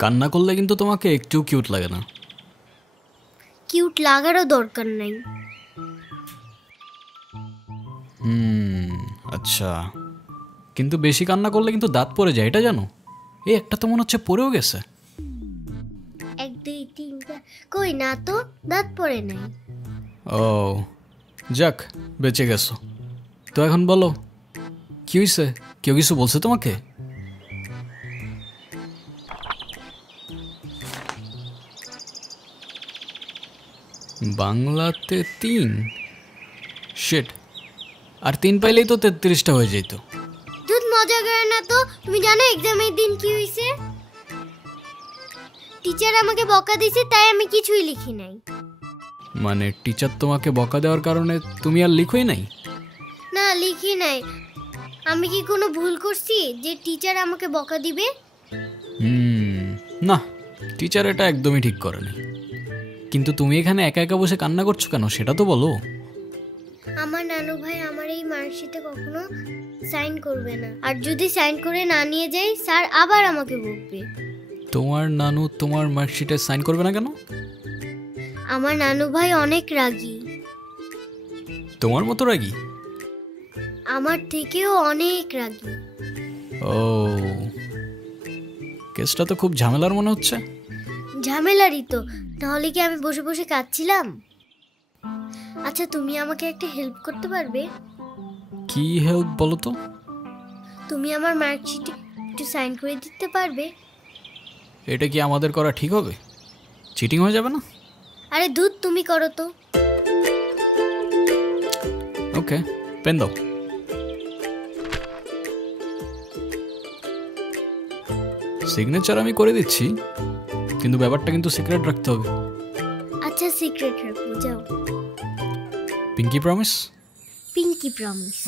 কান্না করলে কিন্তু তোমাকে একটু কিউট লাগে না। কিউট লাগারও দরকার নাই। আচ্ছা, কিন্তু বেশি কান্না করলে কিন্তু দাঁত পড়ে যায়, এটা জানো? এই একটা তো মনে হচ্ছে পড়েও গেছে। 1 2 3 4 কই না তো, দাঁত পড়ে নাই। ও যাক, বেঁচে গেছো। তো এখন বলো কি হয়েছে? কেউ কিছু বলছে তোমাকে? বাংলাতে 3? শিট, আর 3 পাইলেই তো 33টা হয়ে যেত। দুধ মজা করে না তো। তুমি জানো এক্সামের দিন কি হয়েছে? টিচার আমাকে বকা দিয়েছে, তাই আমি কিছুই লিখি নাই। মানে টিচার তোমাকে বকা দেওয়ার কারণে তুমি আর লিখোই নাই? না, লিখি নাই। আমি কি কোনো ভুল করছি যে টিচার আমাকে বকা দিবে? না, টিচার এটা একদমই ঠিক করেনি। কিন্তু তুমি এখানে একা একা বসে কান্না করছো কেন, সেটা তো বলো। আমার নানু ভাই আমার এই মার্কশিটে কখনো সাইন করবে না, আর যদি সাইন করে না নিয়ে যাই স্যার আবার আমাকে বকবে। তোমার নানু তোমার মার্কশিটে সাইন করবে না কেন? আমার নানু ভাই অনেক রাগী। তোমার মতো রাগী? আমার থেকেও অনেক রাগী। ও, কেসটা তো খুব ঝামেলার মনে হচ্ছে। ঝামেলারই তো, তাহলে কি আমি বসে বসে কাঁদছিলাম? আচ্ছা, তুমি আমাকে একটা হেল্প করতে পারবে? কি হেল্প বলো তো? তুমি আমার মার্কশিটে একটু সাইন করে দিতে পারবে? এটা কি আমাদের করা ঠিক হবে? চিটিং হয়ে যাবে না? আরে দুধ, তুমি করো তো। ওকে, পেন দাও। সিগনেচার আমি করে দিচ্ছি, কিন্তু ব্যাপারটা কিন্তু সিক্রেট রাখতে হবে। আচ্ছা, সিক্রেট রাখবো, যাও। Pinky promise? Pinky promise.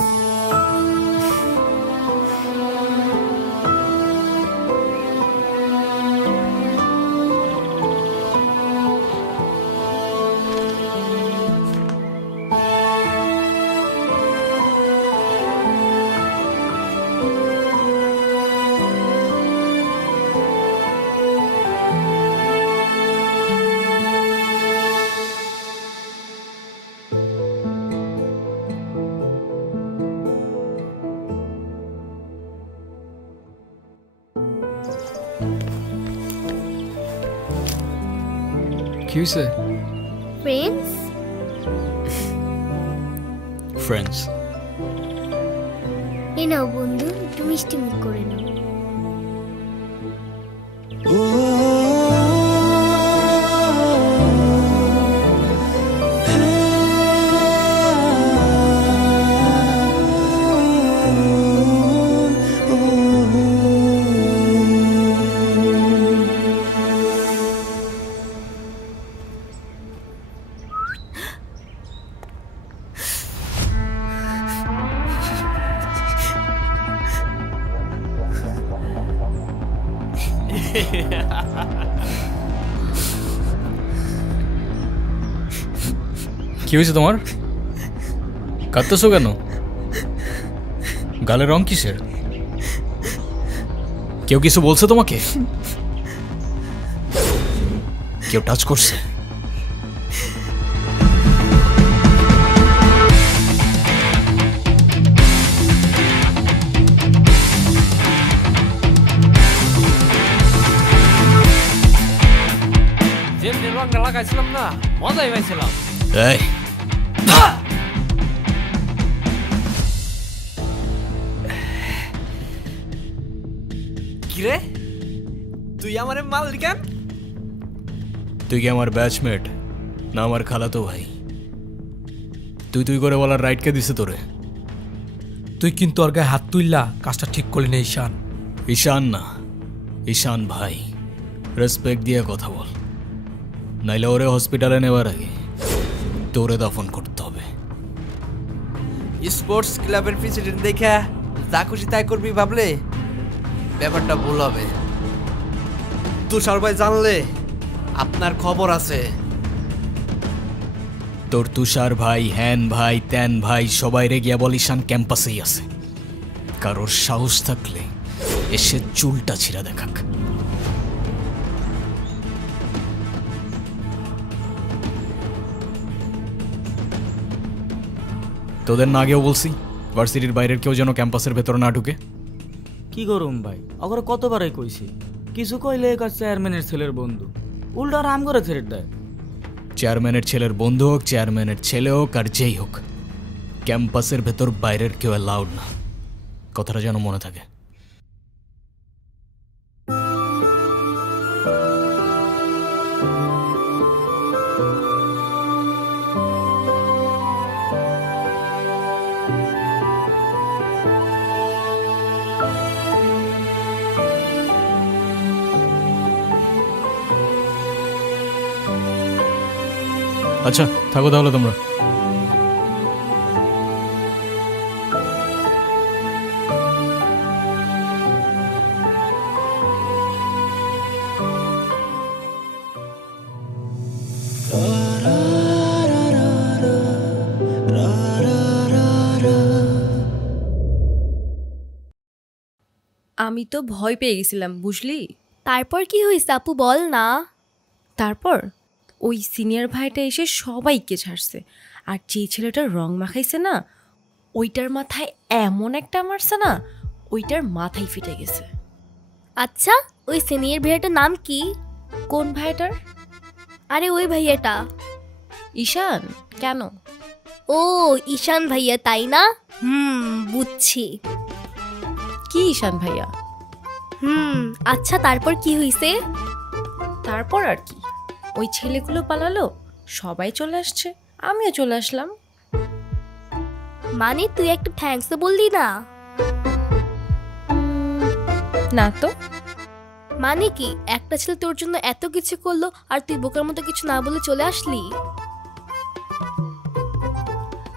কি হয়েছে? ফ্রেন্ডস? ফ্রেন্ডস? এই নাও বন্ধু, একটু মিষ্টি মুখ করে নাও। কি হয়েছে তোমার? কাঁদতেছো কেন? গালের রং কিসের? কেউ কিছু বলছে তোমাকে? কেউ টাচ করছে? যেমনি রংটা লাগাইছিলাম না, মজাই পাইছিলাম। এই কিরে, তুই আমারে মারলি কেন? তুই কি আমার ব্যাচমেট না আমার খালাতো ভাই? তুই তুই করে বলার রাইট কে দিছে তোরে? তুই কিন্তু ওর গায়ে হাত তুললা, কাজটা ঠিক করলি না ঈশান। ঈশান না, ঈশান ভাই। রেসপেক্ট দিয়ে কথা বল, নাইলে ওরে হসপিটালে নেওয়ার আগে তোরে দাফন করতে হবে। স্পোর্টস ক্লাবের প্রেসিডেন্ট দেখা যা খুশি তাই করবি ভাবলে ব্যাপারটা ভুল হবে। তুষার ভাই জানলে আপনার খবর আছে। তোর তুষার ভাই, হ্যান ভাই, ত্যান ভাই সবাই রে গিয়া বল ঈশান ক্যাম্পাসেই আছে। কারোর সাহস থাকলে এসে চুলটা ছিঁড়া দেখাক। তোদের না আগেও বলছি ভার্সিটির বাইরের কেউ যেন ক্যাম্পাসের ভেতরে না ঢুকে। কি করুম ভাই, অগর কতবারই কইছি, কিছু কইলে কার চেয়ারম্যানের ছেলের বন্ধু, উল্টা রাম করে ছেড়ে দেয়। চেয়ারম্যানের ছেলের বন্ধু হোক, চেয়ারম্যানের ছেলে হোক, আর যেই হোক, ক্যাম্পাসের ভেতর বাইরের কেউ অ্যালাউড না। কথাটা যেন মনে থাকে। আচ্ছা থাকো তাহলে তোমরা। আমি তো ভয় পেয়ে গেছিলাম, বুঝলি? তারপর কি হয়েছে আপু, বল না। তারপর ওই সিনিয়র ভাইটা এসে সবাইকে ছাড়ছে, আর যে ছেলেটার রং মাখাইছে না, ওইটার মাথায় এমন একটা মারছে না, ওইটার মাথায় ফেটে গেছে। আচ্ছা, ওই সিনিয়র ভাইয়াটার নাম কি? কোন ভাইটার? আরে ওই ভাইয়াটা। ঈশান? কেন? ও ঈশান ভাইয়া, তাই না? বুঝছি। কি ঈশান ভাইয়া? আচ্ছা তারপর কি হয়েছে? তারপর আর কি, ওই ছেলেগুলো পালালো, সবাই চলে আসছে, আমিও চলে আসলাম। মানে তুই একটা থ্যাঙ্কস বললি না? না তো। মানে কি, একটা ছেলে তোর জন্য এত কিছু করলো আর তুই বোকার মতো কিছু না বলে চলে আসলি?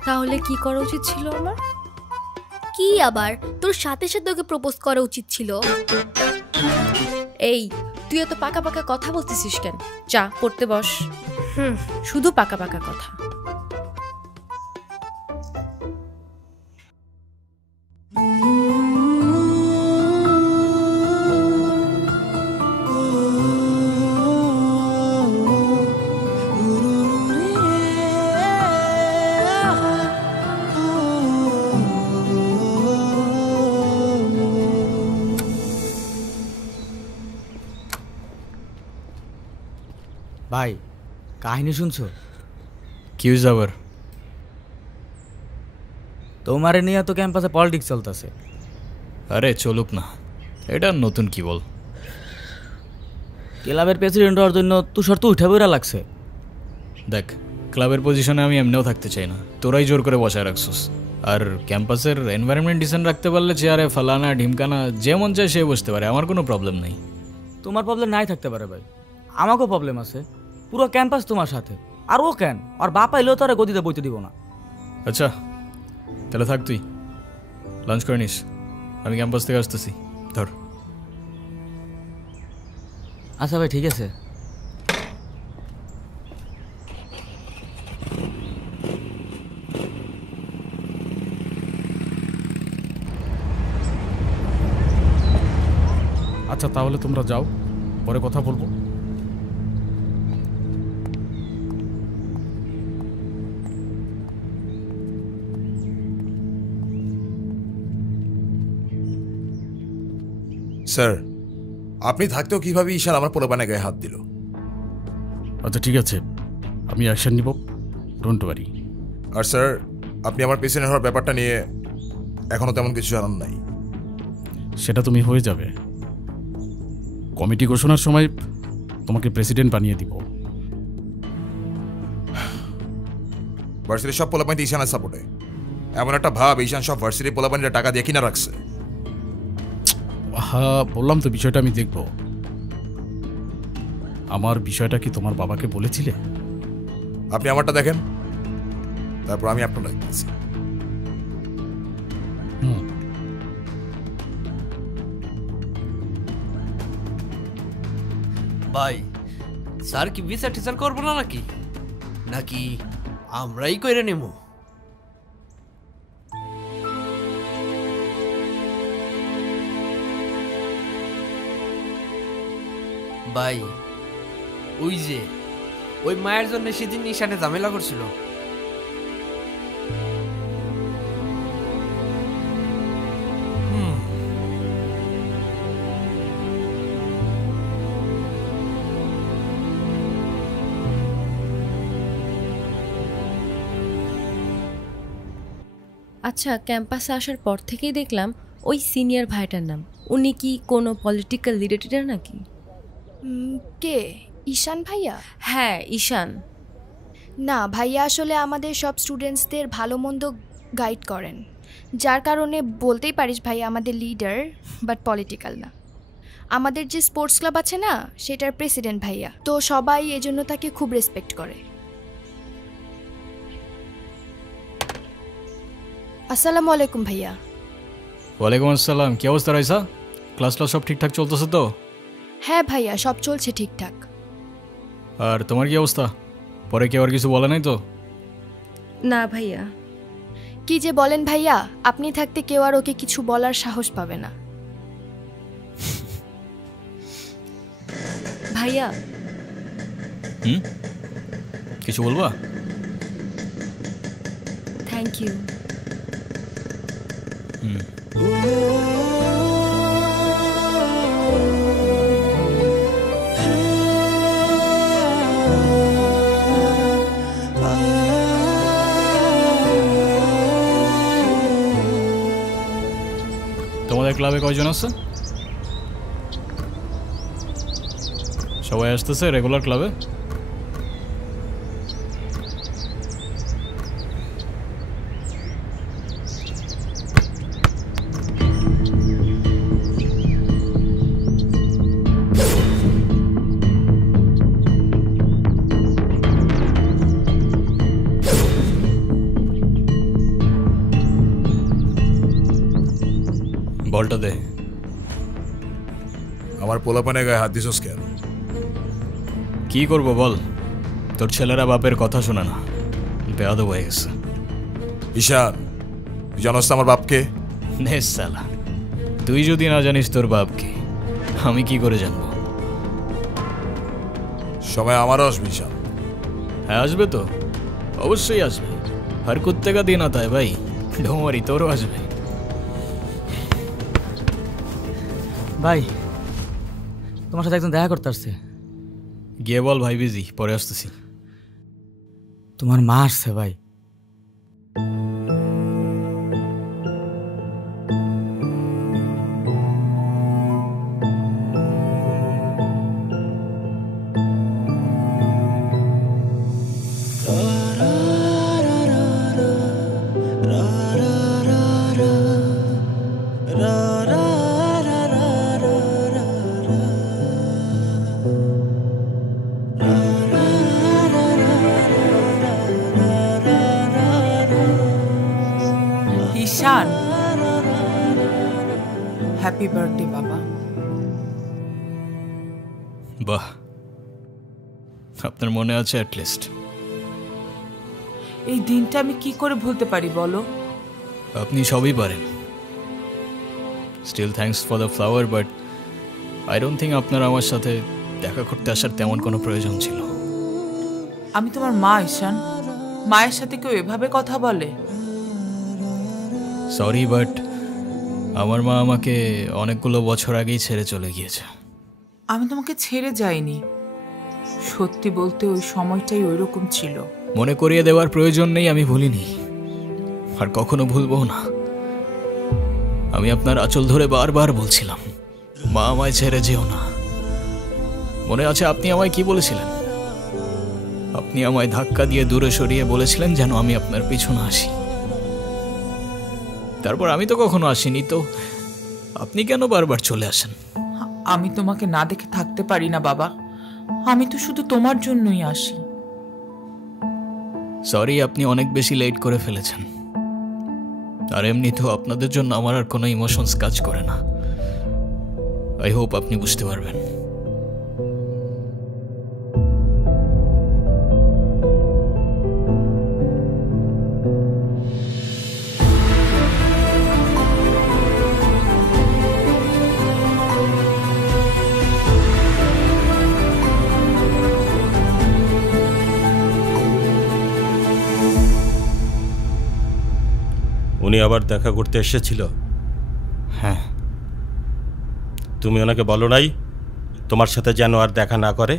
তাহলে কি করা উচিত ছিল আমার? কি আবার, তোর সাথে সাথে ওকে প্রপোজ করা উচিত ছিল। এই তুই এত পাকা পাকা কথা বলতেছিস কেন? যা পড়তে বস। শুধু পাকা পাকা কথা। ভাই কাহিনী শুনছো? কি হয়েছে আবার? তোমারে নিয়ে তো ক্যাম্পাসে পলিটিক্স চলতেছে। আরে চলুক না, এটা নতুন কি বল? ক্লাবের প্রেসিডেন্ট হওয়ার জন্য তুষার তো উঠে বইরা লাগছে। দেখ, ক্লাবের পজিশনে আমি এমনিও থাকতে চাই না, তোরাই জোর করে বসায় রাখছিস। আর ক্যাম্পাসের এনভায়রনমেন্ট ডিসেন্ট রাখতে পারলে চেয়ারে ফালানা ঢিমকানা যে মন চায় সে বসতে পারে, আমার কোনো প্রবলেম নেই। তোমার প্রবলেম নাই থাকতে পারে ভাই, আমাকেও প্রবলেম আছে। পুরো ক্যাম্পাস তোমার সাথে, আর ও কেন, আর বাপ আইলেও তো আর গদিতে বইতে দিব না। আচ্ছা তাহলে থাক, তুই লাঞ্চ করে নিস, আমি ক্যাম্পাস থেকে আসতেছি। ধর। আচ্ছা ভাই ঠিক আছে। আচ্ছা তাহলে তোমরা যাও, পরে কথা বলবো। স্যার, আপনি থাকতেও কিভাবে ঈশান আমার পোলাপানে গায়ে হাত দিল? আচ্ছা ঠিক আছে, আমি অ্যাকশন নিব, ডোন্ট ওয়ারি। আর স্যার, আপনি আমার পেছনে হওয়ার ব্যাপারটা নিয়ে এখনো তেমন কিছু জানান নাই। সেটা তুমি হয়ে যাবে, কমিটি ঘোষণার সময় তোমাকে প্রেসিডেন্ট বানিয়ে দিব। ভার্সিটির সব পোলাপানি ঈশানের সাপোর্টে। এমন একটা ভাব ঈশান সব ভার্সিটির পোলাপানিরা টাকা দিয়ে কিনা রাখছে। হ্যাঁ বললাম তো, বিষয়টা আমি দেখব। আমার বিষয়টা কি তোমার বাবাকে বলেছিলে? আপনি আমারটা দেখেন, তারপর আমি আপনার দেখতেছি। ভাই স্যার কি বিচার টিচার করবো না নাকি নাকি আমরাই কইরে নেব? ভাই ওই যে ওই মায়ের জন্য সেদিন ঈশানে ঝামেলা করছিল। আচ্ছা, ক্যাম্পাসে আসার পর থেকেই দেখলাম ওই সিনিয়র ভাইটার নাম, উনি কি কোনো পলিটিক্যাল রিলেটেড নাকি? কে? ঈশান ভাইয়া? হ্যাঁ, ঈশান। না, ভাইয়া আসলে আমাদের সব স্টুডেন্টসদের ভালো মন্দ গাইড করেন, যার কারণে বলতেই পারিস ভাইয়া আমাদের লিডার, বাট পলিটিক্যাল না। আমাদের যে স্পোর্টস ক্লাব আছে না, সেটার প্রেসিডেন্ট ভাইয়া, তো সবাই এজন্য তাকে খুব রেসপেক্ট করে। আসসালামু আলাইকুম ভাইয়া। ওয়ালাইকুম আসসালাম। কি অবস্থা রাইসা? ক্লাস সব ঠিকঠাক চলতেছে তো? হ্যাঁ ভাইয়া, সব চলছে ঠিকঠাক। আর তোমার কি অবস্থা? পরে কেউ আর কিছু বলে নাই তো? না ভাইয়া। কি যে বলেন ভাইয়া, আপনি থাকতে কেউ আর ওকে কিছু বলার সাহস পাবে না। ভাইয়া কিছু বলবা? Thank you. তোমাদের ক্লাবে কয়জন আছে? সবাই আসতেছে রেগুলার ক্লাবে? বলটা দে। আমার পোলাপানের গায়ে হাত দিছস কেন? কি করব বল, তোর ছেলেরা বাপের কথা শোনে না, বেয়াদব হয়ে গেছে। ঈশান, তুই জানোস তো আমার বাপকে? নে সালা, তুই যদি না জানিস তোর বাপকে, আমি কি করে জানবো? সময় আমারও আসবে ঈশান। হ্যাঁ আসবে তো, অবশ্যই আসবে। আর কুত্তেকা দিন আতা ভাই, ঢোমারি তোরও আসবে। ভাই, তোমার সাথে একজন দেখা করতে আসছে। গিয়ে বল ভাই বিজি, পরে আসতেছি। তোমার মা আসছে ভাই। ঈশান, হ্যাপি বার্থডে বাবা। বাহ, আপনার মনে আছে অ্যাটলিস্ট। এই দিনটা আমি কি করে ভুলতে পারি বলো? আপনি সবই পারেন। Still thanks for the flower, but I don't think আপনার আমার সাথে দেখা করতে আসার তেমন কোনো প্রয়োজন ছিল। আমি তোমার মা ঈশান, মায়ের সাথে কেউ এভাবে কথা বলে? সরি, বাট আমার মা আমাকে অনেকগুলো বছর আগেই ছেড়ে চলে গিয়েছে। আমি তোমাকে ছেড়ে যাইনি, সত্যি বলতে ওই সময়টাই ওইরকম ছিল। মনে করিয়ে দেওয়ার প্রয়োজন নেই, আমি ভুলিনি আর কখনো ভুলবো না। আমি আপনার আঁচল ধরে বারবার বলছিলাম, মা আমায় ছেড়ে যেও না। মনে আছে আপনি আমায় কি বলেছিলেন? আপনি আমায় ধাক্কা দিয়ে দূরে সরিয়ে বলেছিলেন যেন আমি আপনার পিছনে আসি। তারপর আমি তো কখনো আসিনি, তো আপনি কেন বারবার চলে আসেন? আমি তোমাকে না দেখে থাকতে পারি না বাবা, আমি তো শুধু তোমার জন্যই আসি। সরি, আপনি অনেক বেশি লেট করে ফেলেছেন। আর এমনিতেও আপনাদের জন্য আমার আর কোনো ইমোশনস কাজ করে না। আই হোপ আপনি বুঝতে পারবেন। উনি আবার দেখা করতে এসেছিল? হ্যাঁ। তুমি ওনাকে বলো নাই তোমার সাথে যেন আর দেখা না করে?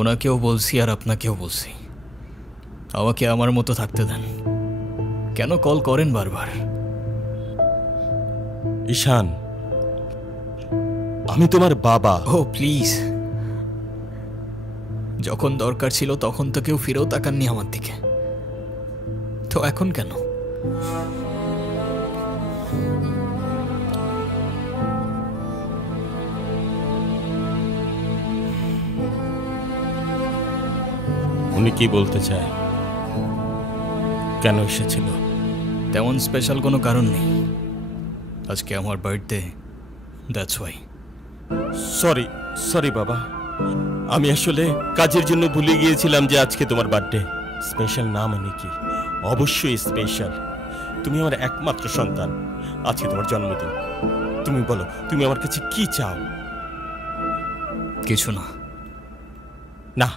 ওনাকেও বলছি আর আপনাকেও বলছি, আমাকে আমার মতো থাকতে দেন। কেন কল করেন বারবার? ঈশান, আমি তোমার বাবা। ও প্লিজ, যখন দরকার ছিল তখন তো কেউ ফিরেও তাকাননি আমার দিকে, তো এখন কেন? উনি কি বলতে চায়? কেন এসেছিল? তেমন স্পেশাল কোনো কারণ নেই, আজকে আমার birthday, that's why. Sorry sorry বাবা, আমি আসলে কাজের জন্য ভুলে গিয়েছিলাম যে আজকে তোমার বার্থডে। স্পেশাল না মানে কি? অবশ্যই স্পেশাল। তুমি আমার একমাত্র সন্তান, আজকে তোমার জন্মদিন। তুমি বলো, তুমি আমার কাছে কি চাও? কিছু না। না,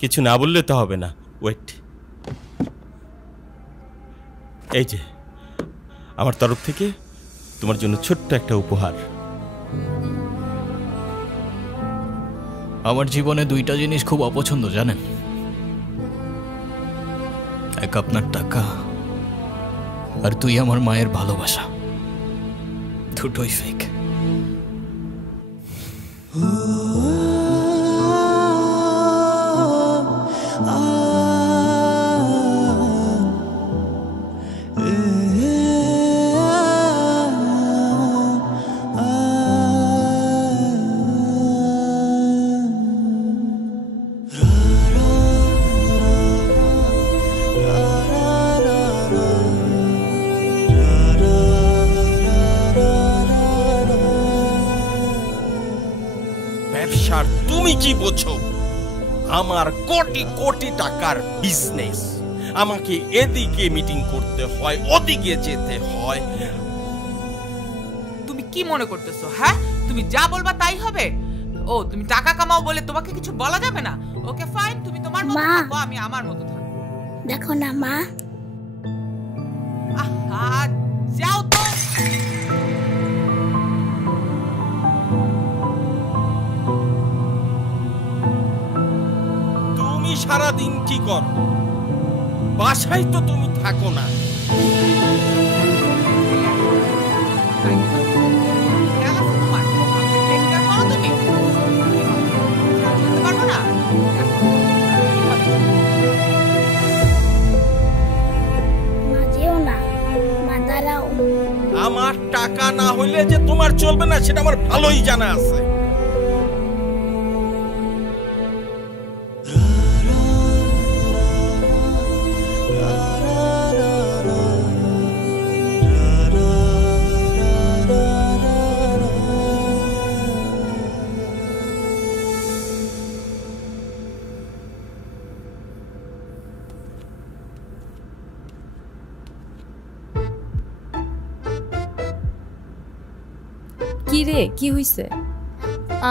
কিছু না বললে তো হবে না। ওয়েট, এই যে আমার তরফ থেকে তোমার জন্য ছোট্ট একটা উপহার। আমার জীবনে দুইটা জিনিস খুব অপছন্দ জানেন, এক আপনার টাকা আর তুই আমার মায়ের ভালোবাসা, দুটোই ফেক। ব্যবসার তুমি কি বোঝো? আমার কোটি কোটি টাকার বিজনেস, আমাকে এদিকে মিটিং করতে হয়, ওদিকে যেতে হয়। তুমি কি মনে করতেছো? হ্যাঁ, তুমি যা বলবা তাই হবে? ও, তুমি টাকা কামাও বলে তোমাকে কিছু বলা যাবে না? ওকে ফাইন, তুমি তোমার মতো থাকো, আমি আমার মতো থাকবো। দেখো না মা, আহা, যাও তো। তুমি সারাদিন কি কর? বাসায় তো তুমি থাকো না। আমার টাকা না হইলে যে তোমার চলবে না সেটা আমার ভালোই জানা আছে। কি রে, কি হইছে?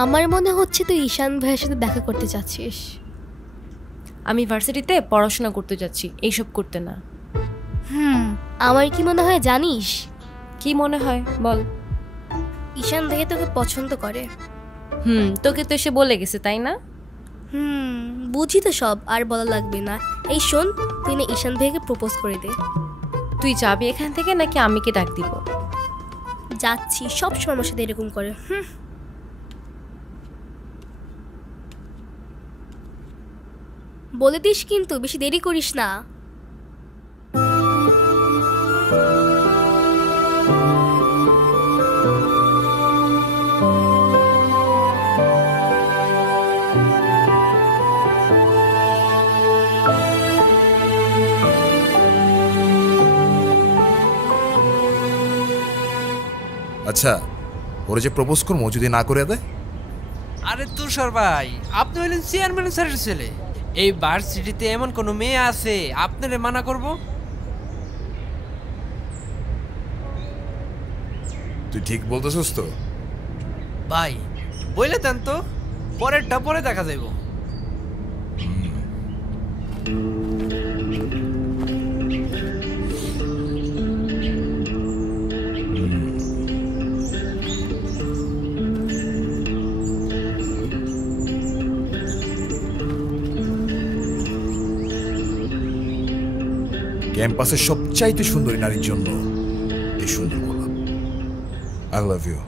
আমার মনে হচ্ছে তুই ঈশান ভাইয়ের সাথে দেখা করতে চাচ্ছিস। আমি ভার্সিটিতে পড়াশোনা করতে যাচ্ছি, এইসব করতে না। আমার কি মনে হয় জানিস? কি মনে হয় বল। ঈশান ভাই তোকে পছন্দ করে। তোকে তো এসে বলে গেছে তাই না? বুঝি তো সব, আর বলা লাগবে না। এই শোন, তুই না ঈশান ভাইকে প্রপোজ করে দে। তুই যাবি এখান থেকে নাকি আমি কে ডাক দিব? যাচ্ছি, সব সময় আমার সাথে এরকম করে। বলে দিস কিন্তু, বেশি দেরি করিস না। আচ্ছা, ওরা যে প্রপোজ করবো যদি না করে দেয়? আরে তুষার ভাই, আপনি হইলেন চেয়ারম্যান স্যারের ছেলে। এই ভার্সিটিতে এমন কোনো মেয়ে আছে আপনারে মানা করব? তুই ঠিক বলতেছিস তো? ভাই বলে দেন তো, পরেরটা পরে দেখা যাইব। ক্যাম্পাসের সবচাইতে সুন্দরী নারীর জন্য এই সুন্দর গোলাপ। I love you.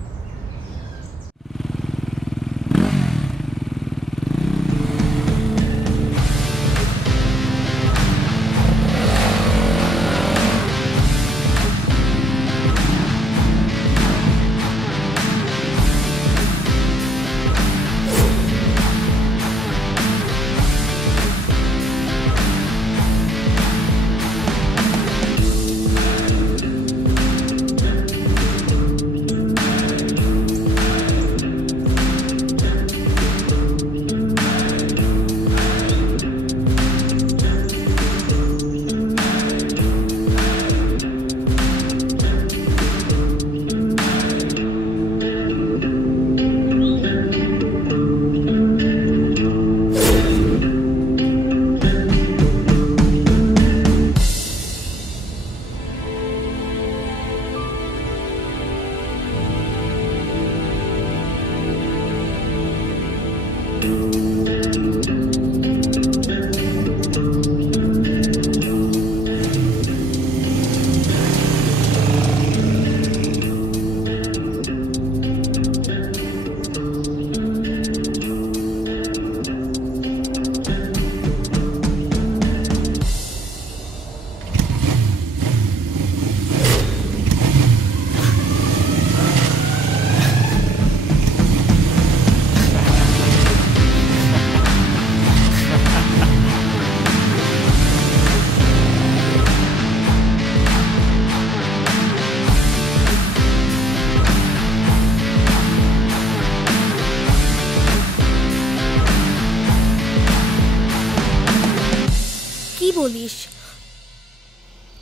বলিস?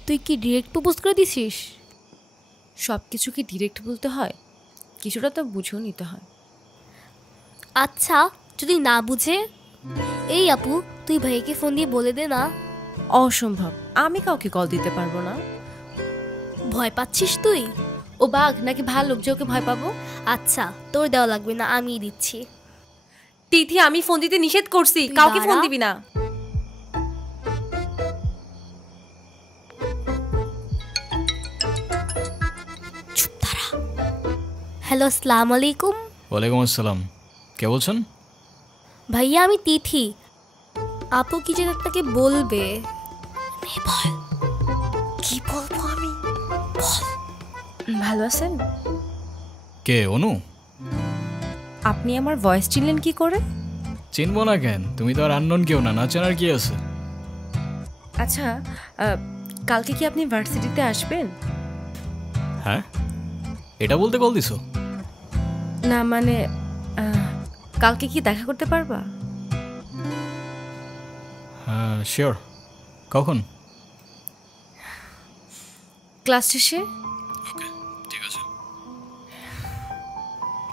তুই কি ডিরেক্ট প্রপোজ করে দিছিস? সব কিছু কি ডিরেক্ট বলতে হয়? কিছুটা তো বুঝেও নিতে হয়। আচ্ছা, যদি না বুঝে? এই আপু, তুই ভাইকে ফোন দিয়ে বলে দে না। অসম্ভব, আমি কাউকে কল দিতে পারবো না। ভয় পাচ্ছিস তুই? ও বাঘ নাকি ভাল্লুক যে ওকে ভয় পাবো? আচ্ছা, তোর দেওয়া লাগবে না, আমিই দিচ্ছি। তিথি, আমি ফোন দিতে নিষেধ করছি, কাউকে ফোন দিবি না। হ্যালো, আসসালামু আলাইকুম। ওয়ালাইকুম আসসালাম। কে বলছেন? ভাইয়া, আমি তিথি। আপু কি যেন আপনাকে বলবে। বল। কি বলবো আমি? বল। ভালো আছেন? কে? অনু? আপনি আমার ভয়েস চিনলেন কি করে? চিনবো না কেন? তুমি তো আর আননোন কেউ না, না চেনার কি আছে? আচ্ছা, কালকে কি আপনি ভার্সিটিতে আসবেন? হ্যাঁ, এটা বলতে কল দিছো? না মানে কালকে কি দেখা করতে পারবা? হ্যাঁ শিওর। কখন? ক্লাস শেষে। ওকে, ঠিক আছে।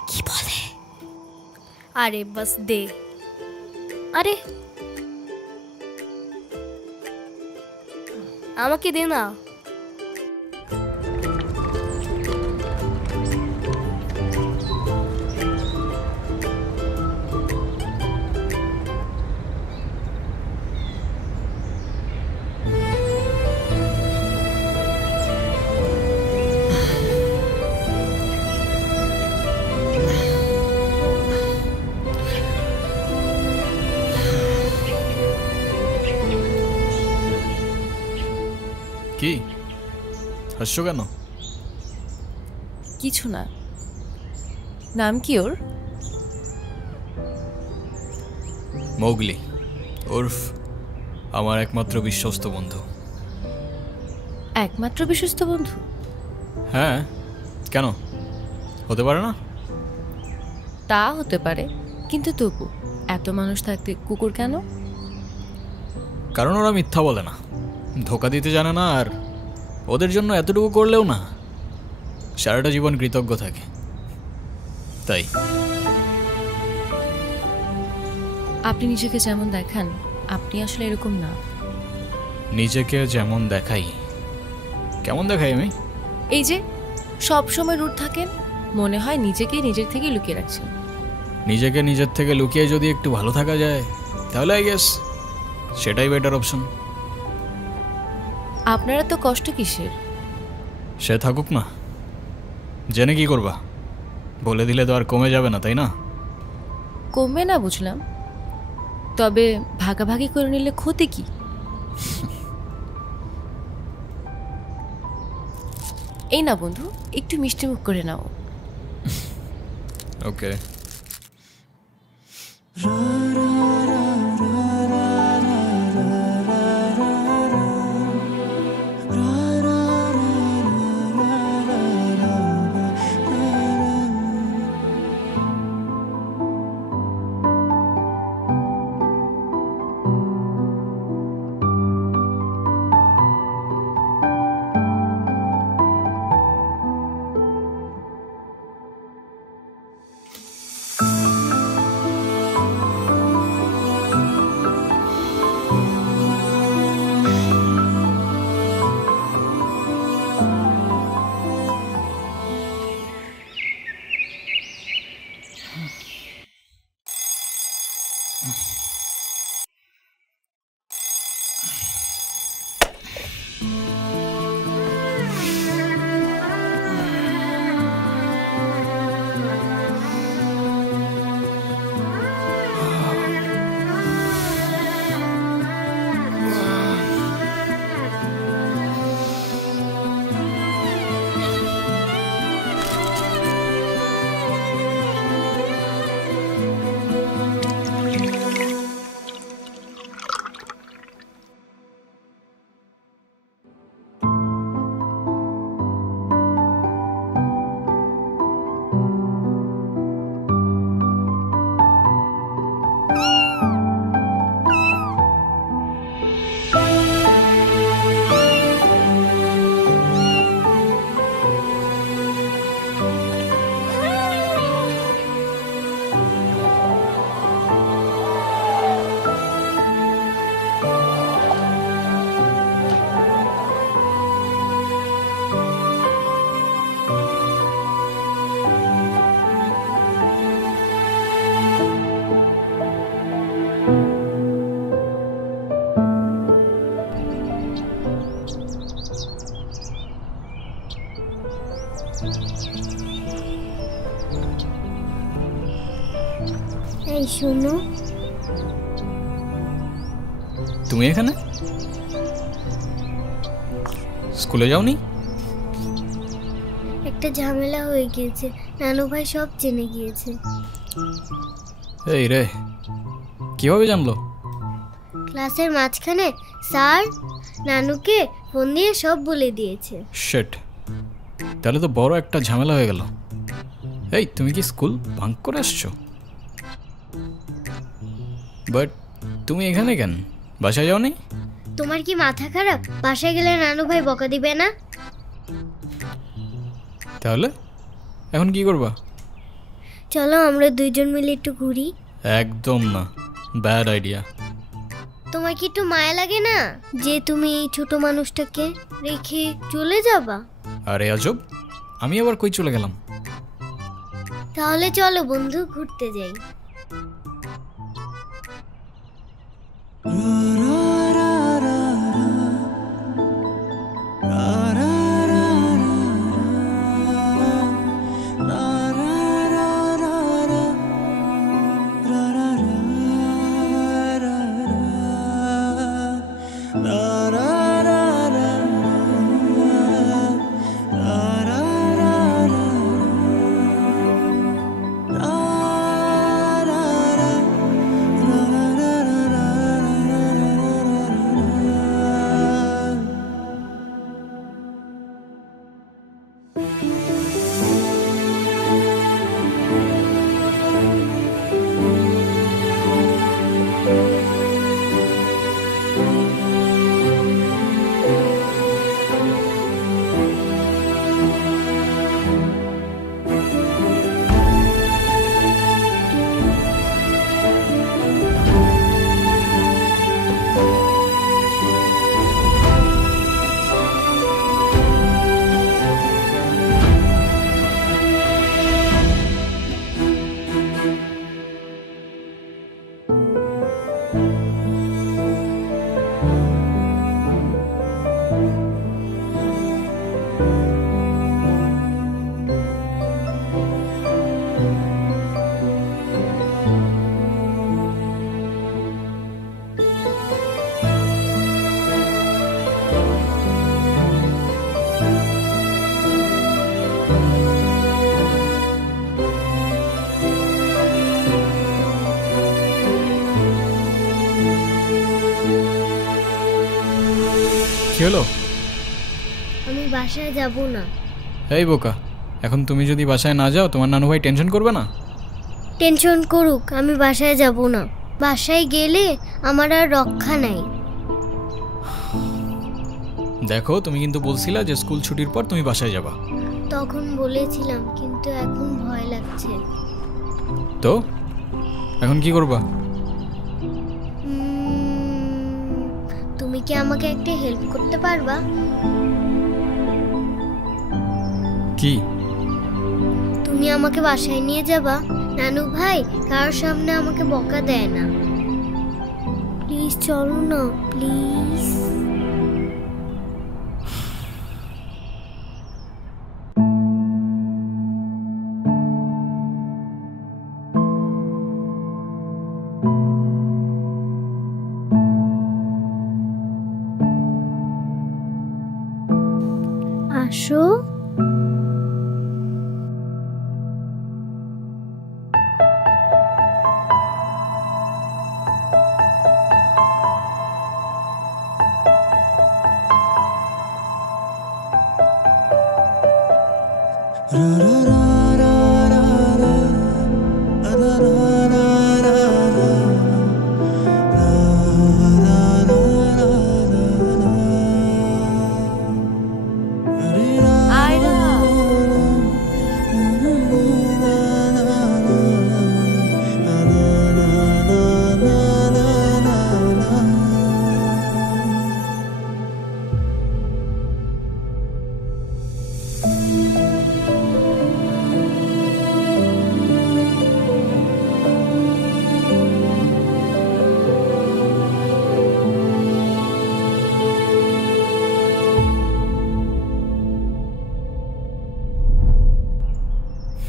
কি বলে? আরে বাস দে। আরে আমাকে দে না। কি হাসছো কেন? কিছু না। নাম কি ওর? মোগলি, ওরফ আমার একমাত্র বিশ্বস্ত বন্ধু। একমাত্র বিশ্বস্ত বন্ধু? হ্যাঁ, কেন হতে পারে না? তা হতে পারে, কিন্তু তবু এত মানুষ থাকতে কুকুর কেন? কারণ ওরা মিথ্যা বলে না, ধোকা দিতে জানে না, আর ওদের জন্য এতটুকু করলেও না সারাটা জীবন কৃতজ্ঞ থাকে। তাই আপনি নিজেকে যেমন দেখান, আপনি আসলে এরকম না। নিজেকে যেমন দেখাই? কেমন দেখাই আমি? এই যে সব সময় রুট থাকেন, মনে হয় নিজেকে নিজের থেকে লুকিয়ে রাখছেন। নিজেকে নিজের থেকে লুকিয়ে যদি একটু ভালো থাকা যায় তাহলে আই গেস সেটাই বেটার অপশন। আপনারা তো কষ্ট কিসের? সে থাকুক না, জেনে কি করবা? বলে দিলে তো আর কমে যাবে না, তাই না? কমবে না বুঝলাম, তবে ভাগাভাগি করে নিলে ক্ষতি কি? এই না বন্ধু, একটু মিষ্টি মুখ করে নাও। ওকে। এই শোনো, তুমি এখানে স্কুলে যাওনি? একটা ঝামেলা হয়ে গিয়েছে, নানু ভাই সব জেনে গিয়েছে। এই রে, কিভাবে জানলো? ক্লাসের মাঝখানে স্যার নানুকে ফোন দিয়ে সব বলে দিয়েছে। শিট, তাহলে তো বড় একটা ঝামেলা হয়ে গেল। এই, তুমি কি স্কুল ভাঙ করে আসছো? বাট তুমি এখানে কেন? বাসায় যাওনি? তোমার কি মাথা খারাপ? বাসায় গেলে নানু ভাই বকা দিবে না? তাহলে এখন কি করবা? চলো আমরা দুইজন মিলে একটু ঘুরি। একদম না, ব্যাড আইডিয়া। তোমার কি একটু মায়া লাগে না যে তুমি এই ছোট মানুষটাকে রেখে চলে যাবা? আরে আজব, আমি আবার কই চলে গেলাম? তাহলে চলো বন্ধু, ঘুরতে যাই। কি হলো? আমি বাসায় যাব না। এই বোকা, এখন তুমি যদি বাসায় না যাও তোমার নানু ভাই টেনশন করবে না? টেনশন করুক, আমি বাসায় যাব না। বাসায় গেলে আমার আর রক্ষা নাই। দেখো, তুমি কিন্তু বলছিলা যে স্কুল ছুটির পর তুমি বাসায় যাবা। তখন বলেছিলাম, কিন্তু এখন ভয় লাগছে। তো এখন কি করবা? তুমি কি আমাকে একটা হেল্প করতে পারবা? কি? তুমি আমাকে বাসায় নিয়ে যাবা? নানু ভাই কারোর সামনে আমাকে বকা দেয় না। প্লিজ চলো না, প্লিজ। আসো।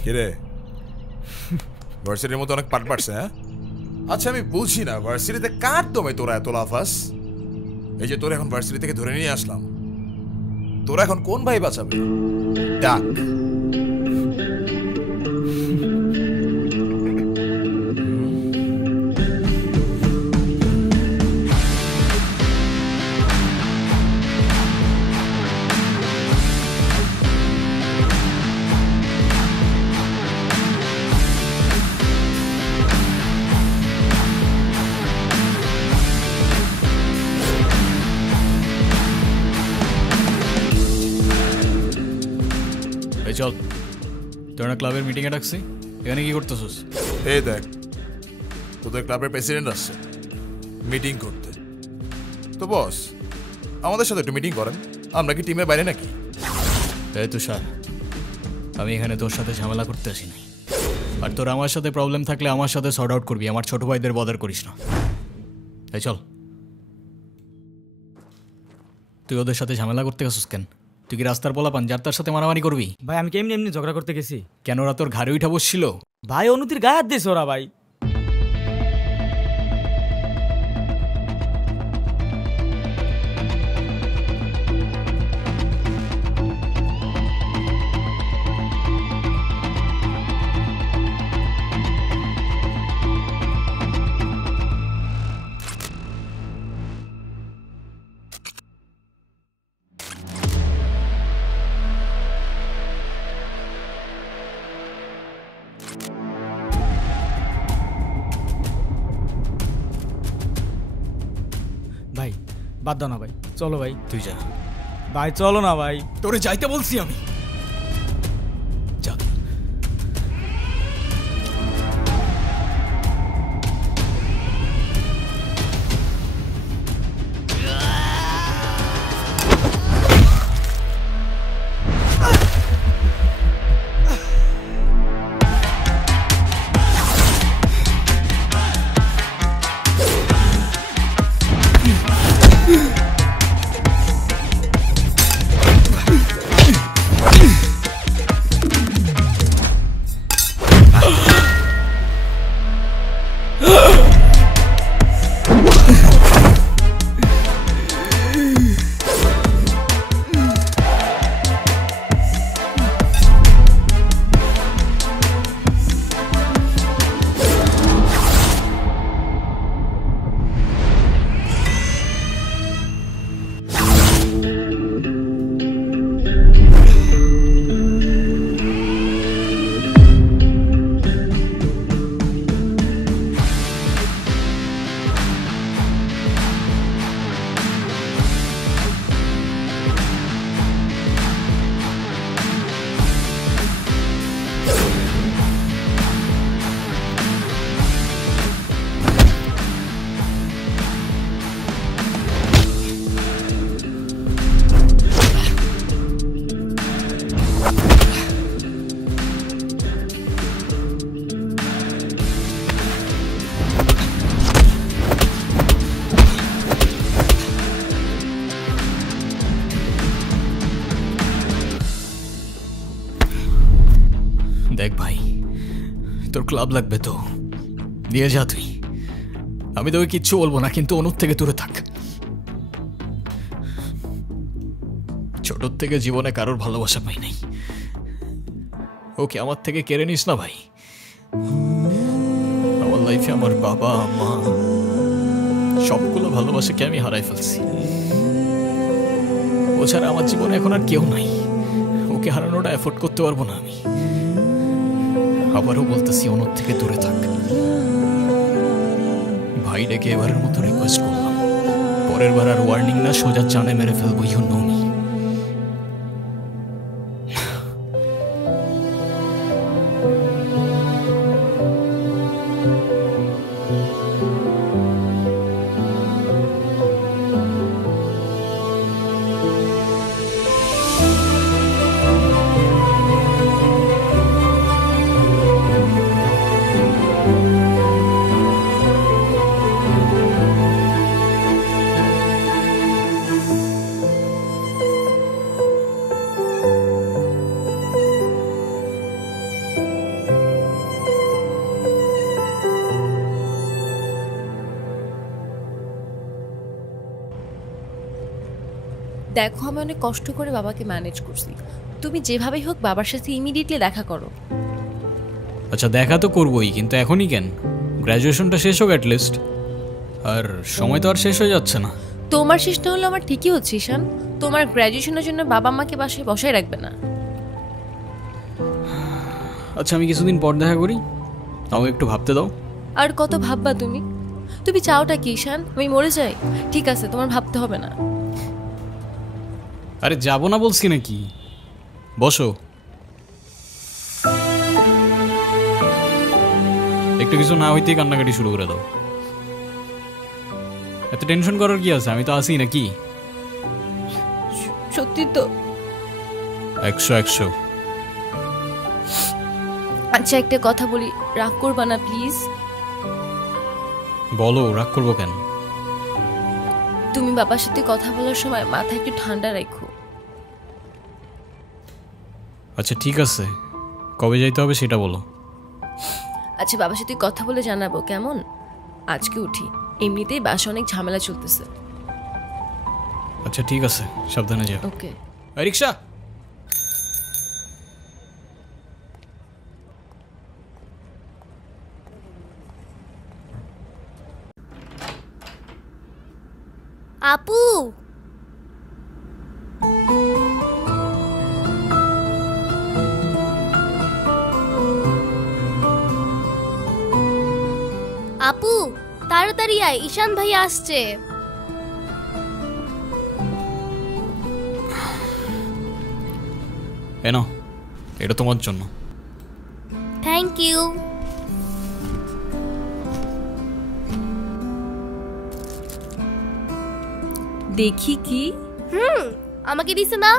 কিরে, ভার্সিটির মতো অনেক পাট পাটছে? হ্যাঁ, আচ্ছা আমি বুঝি না ভার্সিটিতে কার দমে তোরা এত লাফাস? এই যে তোরা এখন ভার্সিটি থেকে ধরে নিয়ে আসলাম, তোরা এখন কোন ভাই বাঁচাবে? ডাক। চল, তোরা ক্লাবের মিটিংয়ে ডাকছি, এখানে কি করতেছিস? এই দেখ, তোদের ক্লাবের প্রেসিডেন্ট আসছে মিটিং করতে। তো বস আমাদের সাথে একটু মিটিং করেন, আমরা কি টিমের বাইরে নাকি? এই তুষার, আমি এখানে তোর সাথে ঝামেলা করতে আসি নাই। আর তোর আমার সাথে প্রবলেম থাকলে আমার সাথে সর্ট আউট করবি, আমার ছোট ভাইদের বদার করিস না। এই চল। তুই ওদের সাথে ঝামেলা করতে গেছিস কেন? তুই কি রাস্তার পোলাপান যার তার সাথে মারামারি করবি? ভাই আমি কেমনি এমনি ঝগড়া করতে গেছি? কেন, ওরা তোর ঘাড়ে উঠা বসছিল? ভাই অনুতির গায়ে হাত দিয়েছে ওরা। ভাই ভাই বাদ দাও না ভাই, চলো ভাই। তুই যা ভাই, চলো না ভাই। তোরে যাইতে বলছি আমি। যা। তোর ক্লাব লাগবে তো নিয়ে যা তুই, আমি তোকে কিচ্ছু বলবো না, কিন্তু অনুর থেকে দূরে থাক। ছোটর থেকে জীবনে কারোর ভালোবাসা পাই নাই, ওকে আমার থেকে কেড়ে নিস না ভাই। আমার লাইফে আমার বাবা মা সবগুলো ভালোবাসাকে আমি হারাই ফেলছি, ও ছাড়া আমার জীবনে এখন আর কেউ নাই, ওকে হারানোটা এফোর্ড করতে পারবো না আমি। আবারও বলতেছি অনুর থেকে দূরে থাক। ভাই ডেকে এবারের মতো রিকোয়েস্ট করলাম, পরের বার আর ওয়ার্নিং না, সোজা চানে মেরে ফেলবো। You know me. দেখো আমি অনেক কষ্ট করে বাবাকে ম্যানেজ করছি, তুমি যেভাবেই হোক বাবার সাথে ইমিডিয়েটলি দেখা করো। আচ্ছা দেখা তো করবোই, কিন্তু এখনই কেন? গ্র্যাজুয়েশনটা শেষ হোক অ্যাটলিস্ট, আর সময় তো আর শেষ হয়ে যাচ্ছে না। তোমার শেষ না হলে আমার ঠিকই হচ্ছে ঈশান, তোমার গ্র্যাজুয়েশনের জন্য বাবা মাকে বাসায় বসায় রাখবে না। আচ্ছা আমি কিছুদিন পর দেখা করি, আমাকে একটু ভাবতে দাও। আর কত ভাববা তুমি? তুমি চাওটা কি ঈশান, আমি মরে যাই? ঠিক আছে তোমার ভাবতে হবে না। আরে যাবো না বলছি নাকি, বসো। একটু কিছু না হইতেই কান্নাকাটি শুরু করে দাও। এত টেনশন করার কি আছে, আমি তো আসি নাকি। সত্যি তো? 100 আচ্ছা একটা কথা বলি, রাগ করবা না প্লিজ? বলো, রাগ করবো কেন? তুমি বাবার সাথে কথা বলার সময় মাথা একটু ঠান্ডা রাখো। আচ্ছা ঠিক আছে, কবে যাইতে হবে সেটা বলো। আচ্ছা বাবার সাথে কথা বলে জানাবো কেমন? আজকে উঠি, এমনিতেই বাসা অনেক ঝামেলা চলতেছে। আচ্ছা ঠিক আছে, সাবধানে যাও। ওকে। রিক্সা। আপু আপু তাড়াতাড়ি আয়, ঈশান ভাই আসছে। এনো, এটা তোমার জন্য। Thank you. দেখি কি? আমাকে দিছে না?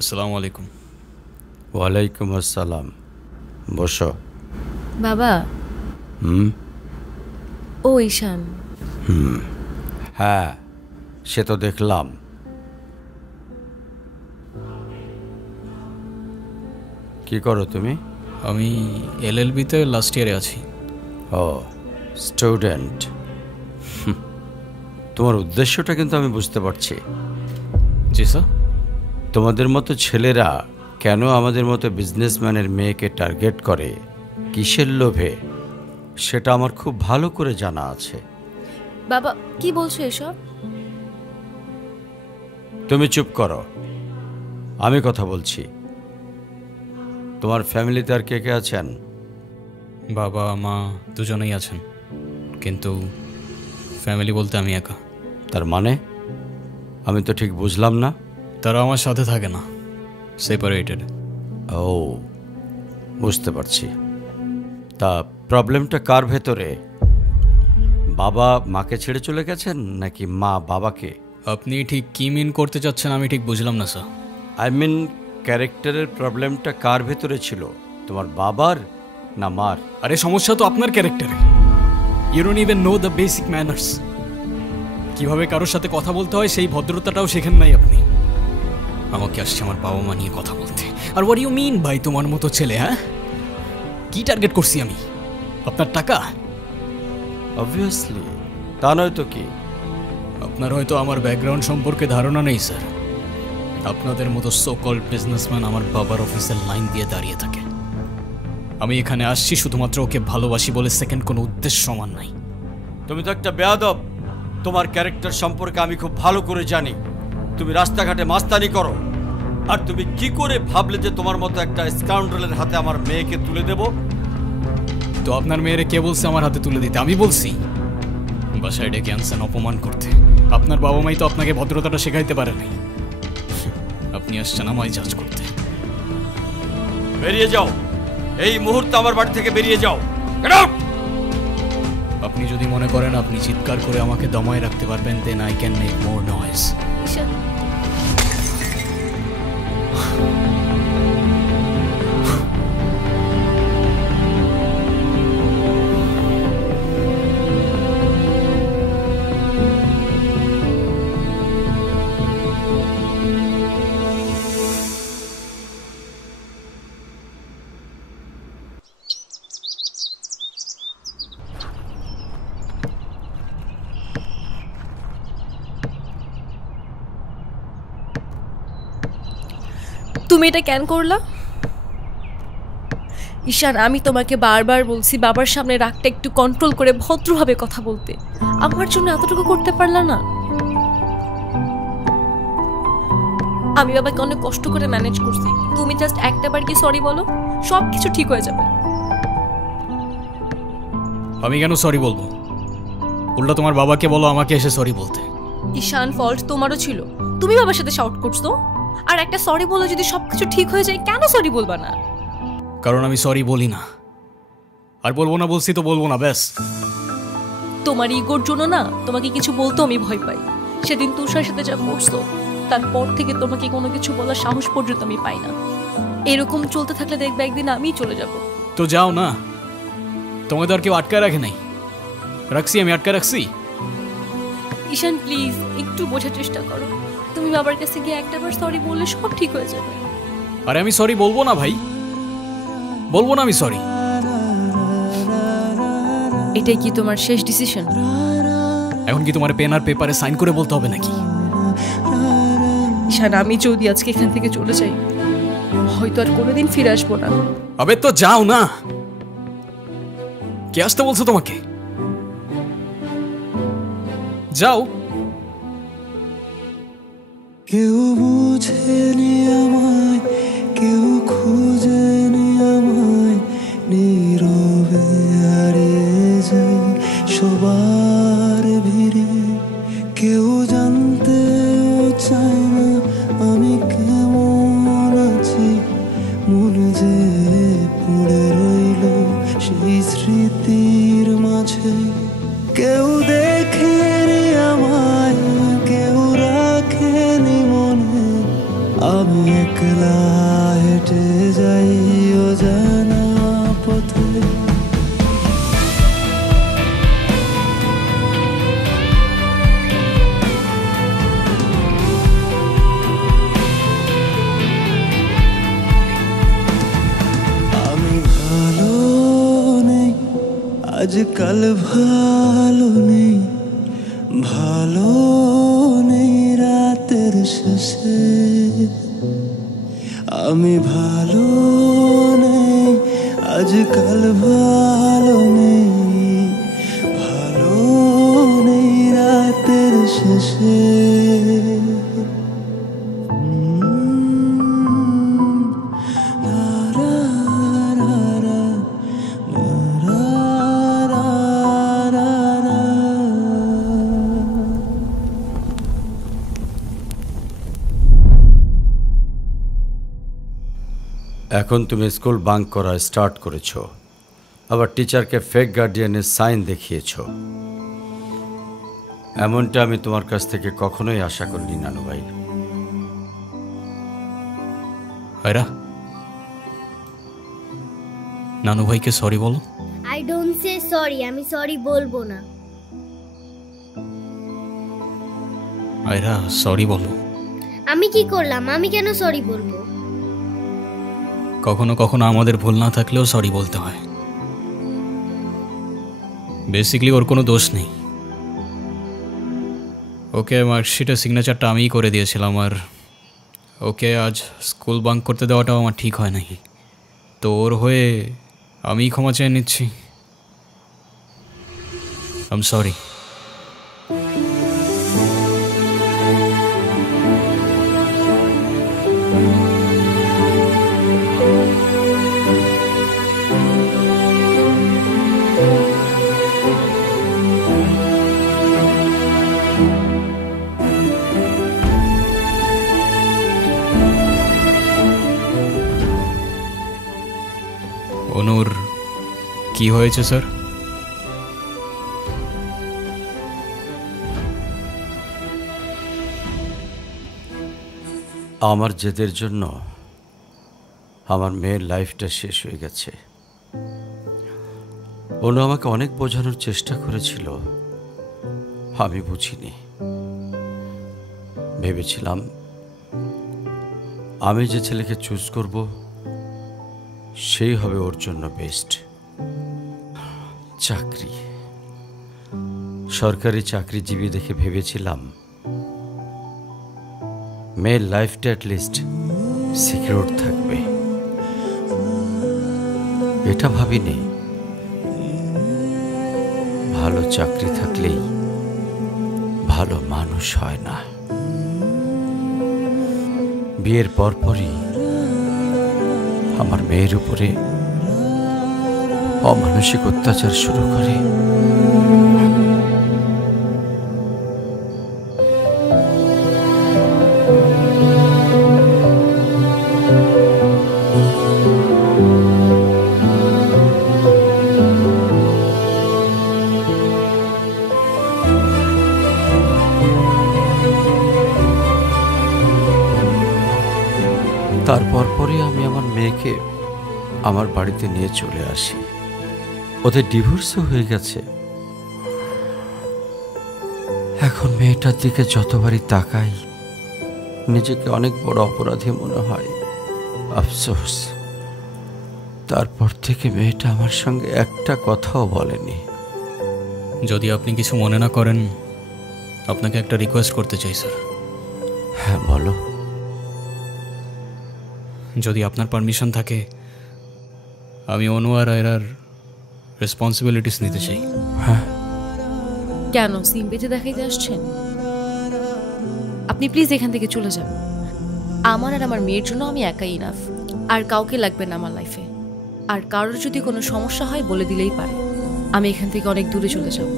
আসসালামু আলাইকুম। ওয়ালাইকুম আসসালাম, বসো। বাবা। ও ঈশান। হ্যাঁ সে তো দেখলাম। কি করো তুমি? আমি LLB-তে লাস্ট ইয়ারে আছি। ও স্টুডেন্ট। তোমার উদ্দেশ্যটা কিন্তু আমি বুঝতে পারছি। জি স্যার। তোমাদের মতো ছেলেরা কেন আমাদের মতো বিজনেসম্যানের মেয়েকে টার্গেট করে, কিসের লোভে, সেটা আমার খুব ভালো করে জানা আছে। বাবা কি বলছো এসব? তুমি চুপ করো, আমি কথা বলছি। তোমার ফ্যামিলিতে আর কে কে আছেন? বাবা মা দুজনেই আছেন, কিন্তু ফ্যামিলি বলতে আমি একা। তার মানে আমি তো ঠিক বুঝলাম না। তারা আমার সাথে থাকে না, সেপারেটেড। ও বুঝতে পারছি। তা প্রবলেমটা কার ভেতরে? বাবা মাকে ছেড়ে চলে গেছেন নাকি মা বাবাকে? আপনি ঠিক কি মিন করতে চাচ্ছেন আমি ঠিক বুঝলাম না স্যার। আই মিন ক্যারেক্টারের প্রবলেমটা কার ভেতরে ছিল, তোমার বাবার না মার? আরে সমস্যা তো আপনার ক্যারেক্টারে। You don't even know the basic manners. কিভাবে কারোর সাথে কথা বলতে হয় সেই ভদ্রতাটাও শেখেন নাই আপনি। আমাকে আসছে আমার বাবা মা নিয়ে কথা বলতে। আর হোয়াট ইউ মিন ভাই তোমার মতো ছেলে? হ্যাঁ, কি টার্গেট করছি আমি? আপনার টাকা? অবভিয়াসলি, তা নয় তো কি। আপনার হয়তো আমার ব্যাকগ্রাউন্ড সম্পর্কে ধারণা নেই স্যার। আপনাদের মতো সো কল্ড বিজনেসম্যান আমার বাবার অফিসের লাইন দিয়ে দাঁড়িয়ে থাকে। আমি এখানে আসছি শুধুমাত্র ওকে ভালোবাসি বলে, সেকেন্ড কোনো উদ্দেশ্য সমান নাই। তুমি তো একটা বেয়াদব। তোমার ক্যারেক্টার সম্পর্কে আমি খুব ভালো করে জানি। তুমি রাস্তাঘাটে মাস্তানি করো, আর তুমি কি করে ভাবলে যে তোমার মতো একটা স্কাউন্ডারের হাতে আমার মেয়েকে তুলে দেব? তো আপনার মেয়েরে কে বলছে আমার হাতে তুলে দিতে? আমি বলছি? বাসায় ডেকে আনছেন অপমান করতে। আপনার বাবা মাই তো আপনাকে ভদ্রতাটা শেখাইতে পারে নাই। আপনি আসছেন আমায় জাজ করতে। বেরিয়ে যাও, এই মুহূর্তে আমার বাড়ি থেকে বেরিয়ে যাও। Get out! আপনি যদি মনে করেন আপনি চিৎকার করে আমাকে দমায় রাখতে পারবেন, then I can make more noise. তুমি এটা কেন করলা? ঈশান, আমি তোমাকে বারবার বলছি বাবার সামনে রাগটা একটু কন্ট্রোল করে ভদ্রভাবে কথা বলতে। আমার জন্য এতটুকু করতে পারলা না? আমি বাবাকে অনেক কষ্ট করে ম্যানেজ করছি। তুমি জাস্ট একটাবার কি সরি বলো, সব কিছু ঠিক হয়ে যাবে। আমি কেন সরি বলবো? উল্টা তোমার বাবাকে বলো আমাকে এসে সরি বলতে। ঈশান, ফল্ট তোমারও ছিল। তুমি বাবার সাথে শাউট করছো, আর একটা সরি বলে যদি সবকিছু ঠিক হয়ে যায়, কেন সরি বলবা না? কারণ আমি সরি বলি না, আর বলবো না। বলছি তো বলবো না, ব্যাস। তোমার ইগোর জন্য না তোমাকে কিছু বলতেও আমি ভয় পাই। সেদিন তুষার সাথে যা করছো, তারপর থেকে তোমাকে কোনো কিছু বলার সাহস পর্যন্ত আমি পাই না। এরকম চলতে থাকলে দেখবে একদিন আমিই চলে যাব। তো যাও না, তোমাদের আর কেউ আটকায় রাখে নাই। রাখছি, আমি আটকায় রাখছি। ঈশান প্লিজ একটু বোঝার চেষ্টা করো। তুমি বাবার কাছে গিয়ে একটাবার সরি বললে সব ঠিক হয়ে যাবে। আরে আমি সরি বলবো না ভাই, বলবো না আমি সরি। এটাই কি তোমার শেষ ডিসিশন? এখন কি তোমার পেন আর পেপারে সাইন করে বলতে হবে নাকি? ঈশান, আমি যদি আজকে এখান থেকে চলে যাই, হয়তো আর কোনোদিন ফিরে আসবো না। আবে তো যাও না। কে আসতে বলছো তোমাকে? যাও। কেউ বুঝেনি আমায়, কেউ খুঁজেনি আমায়, নীরবে হারিয়ে যাই সবার ভিড়ে। কেউ জানতেও চায় না আমি কেমন আছি, মন যে পড়ে রইল সেই স্মৃতির মাঝে। কেউ দেখেনি আমায়, কেউ রাখেনি মনে, আমি একলা হেঁটে যাই অজানা পথে। আমি ভালো নেই, আজকাল ভালো নেই, ভালো নেই রাতের শেষে। আমি ভালো নেই, আজকাল ভালো নেই, ভালো নেই রাতের শেষে। এখন তুমি স্কুল বাঙ্ক করা স্টার্ট করেছো, আবার টিচারকে ফেক গার্ডিয়ানের সাইন দেখিয়েছো। এমনটা আমি তোমার কাছ থেকে কখনোই আশা করিনি নানু ভাই। আয়রা, নানু ভাইকে সরি বলো। আই ডোন্ট সে সরি, আমি সরি বলবো না। আয়রা সরি বলো। আমি কি করলাম? আমি কেন সরি বলবো? কখনো কখনো আমাদের ভুল না থাকলেও সরি বলতে হয়। বেসিক্যালি ওর কোনো দোষ নেই। ওকে মার্কশিটের সিগনেচারটা আমিই করে দিয়েছিলাম, আর ওকে আজ স্কুল বাঙ্ক করতে দেওয়াটাও আমার ঠিক হয় নাই। তো ওর হয়ে আমিই ক্ষমা চেয়ে নিচ্ছি। I am sorry. অনুর কি হয়েছে স্যার? আমার জেদের জন্য আমার মেয়ের লাইফটা শেষ হয়ে গেছে। অনু আমাকে অনেক বোঝানোর চেষ্টা করেছিল, আমি বুঝিনি। ভেবেছিলাম আমি যে ছেলেকে চুজ করব সেই হবে ওর জন্য বেস্ট। চাকরি, সরকারি চাকরিজীবী দেখে ভেবেছিলাম মেয়ের লাইফটা অ্যাটলিস্ট সিকিউর থাকবে। এটা ভাবিনি ভালো চাকরি থাকলেই ভালো মানুষ হয় না। বিয়ের পরপরই আমার মেয়ের উপরে অমানসিক অত্যাচার শুরু করে। তারপর পরে আমি আমার মেয়েকে আমার বাড়িতে নিয়ে চলে আসি। ওদের ডিভোর্সও হয়ে গেছে। এখন মেয়েটার দিকে যতবারই তাকাই নিজেকে অনেক বড় অপরাধী মনে হয়। আফসোস, তারপর থেকে মেয়েটা আমার সঙ্গে একটা কথাও বলেনি। যদি আপনি কিছু মনে না করেন, আপনাকে একটা রিকোয়েস্ট করতে চাই স্যার। হ্যাঁ বলো। যদি আপনার পারমিশন থাকে, আমি অনু আর আয়রার রেসপন্সিবিলিটিস নিতে চাই। হ্যাঁ। কেন সিম্পিতে দেখাইতে আসছেন? আপনি প্লিজ এখান থেকে চলে যান। আমার আর আমার মেয়ের জন্য আমি একাই ইনাফ, আর কাউকে লাগবে না আমার লাইফে। আর কারোর যদি কোনো সমস্যা হয় বলে দিলেই পারে। আমি এখান থেকে অনেক দূরে চলে যাব।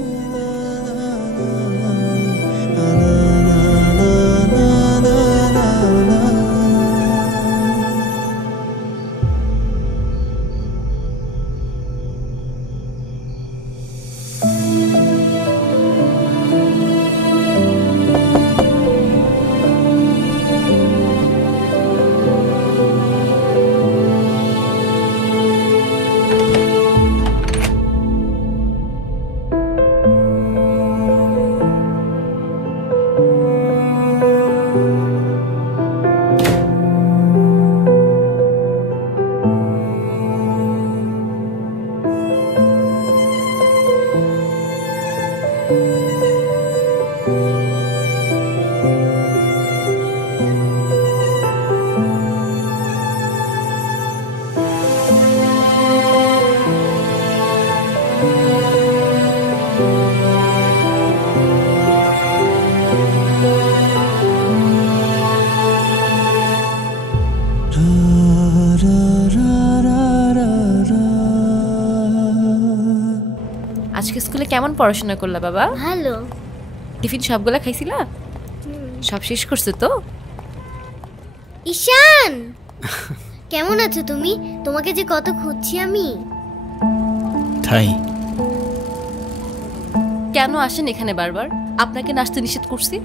আজকে স্কুলে কেমন পড়াশোনা করলা বাবা? ভালো। টিফিন সবগুলা খাইছিলা? সব শেষ করছো তো? ঈশান, কেমন আছো তুমি? তোমাকে যে কত খুঁজছি আমি। তাই কেন আসেন এখানে বারবার? আপনাকে নাচতে নিষেধ করছি?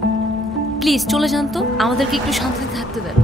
প্লিজ চলে যান তো, আমাদেরকে একটু শান্তিতে থাকতে দেন।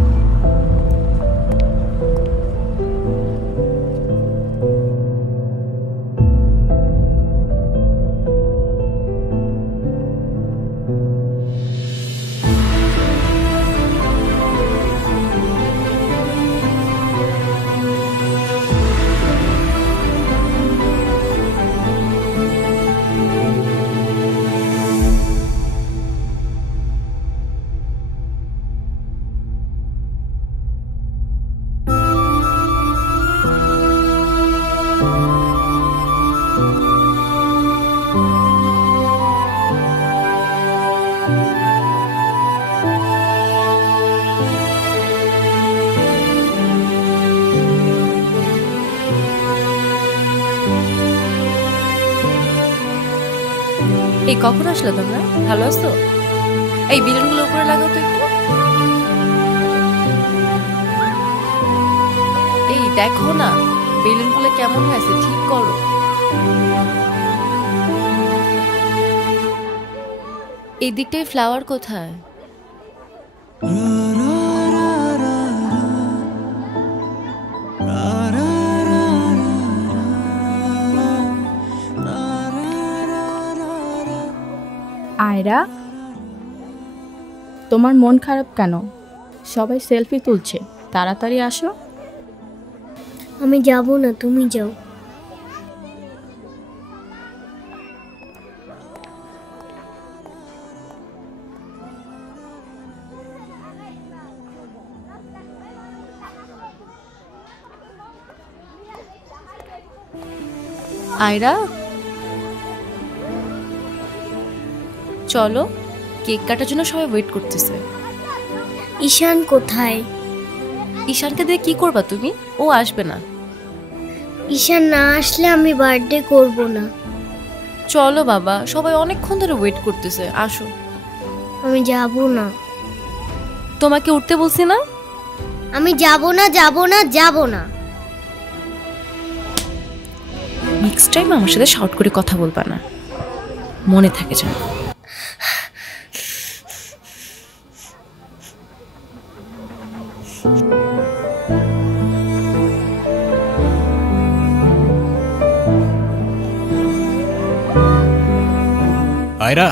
এই কখন আসলে তোমরা? ভালো আছো? এই বেলুনগুলো উপরে লাগাও তো একটু। এই দেখো না বেলুনগুলো কেমন হয়েছে, ঠিক করো। এই দিকটায় ফ্লাওয়ার কোথায়? আয়রা, তোমার মন খারাপ কেন? সবাই সেলফি তুলছে, তাড়াতাড়ি আসো। আমি যাব না, তুমি যাও। আয়রা চলো, কেক কাটার জন্য সবাই ওয়েট করতেছে। ঈশান কোথায়? ঈশানকে দিয়ে কি করবা তুমি? ও আসবে না। ঈশান না আসলে আমি বার্থডে করব না। চলো বাবা, সবাই অনেকক্ষণ ধরে ওয়েট করতেছে, আসো। আমি যাব না। তোমাকে উঠতে বলছি না? আমি যাব না, যাব না, যাব না। নেক্সট টাইম আমার সাথে শর্ট করে কথা বলবা না, মনে থাকে যেন। আয়রা,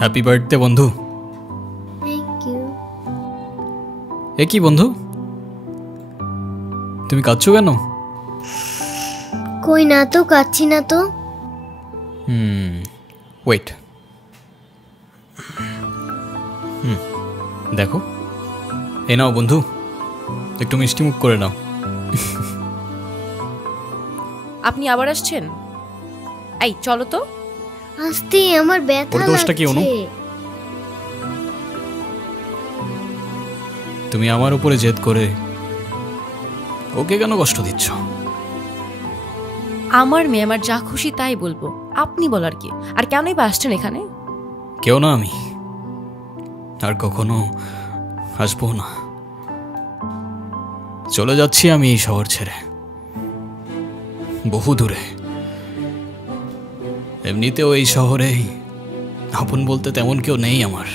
হ্যাপি বার্থডে বন্ধু। Thank you. এ কি বন্ধু, তুমি কাঁদছো কেন? কই না তো, কাচ্ছি না তো। ওয়েট, দেখো, এ নাও বন্ধু, একটু মিষ্টি মুখ করে নাও। আপনি আবার আসছেন? এই চলো তো। আস্তে, আমার ব্যথা ওর দোষটা কি অনু? লাগছে। তুমি আমার উপরে জেদ করে ওকে কেন কষ্ট দিচ্ছ? আমার মেয়ে, আমার যা খুশি তাই বলবো, আপনি বলার কি? আর কেনই বা আসছেন এখানে? কেউ না আমি, আর কখনো আসবো না। চলে যাচ্ছি আমি এই শহর ছেড়ে, বহু দূরে। এমনিতেও এই শহরে আপন বলতে তেমন কেউ নেই আমার।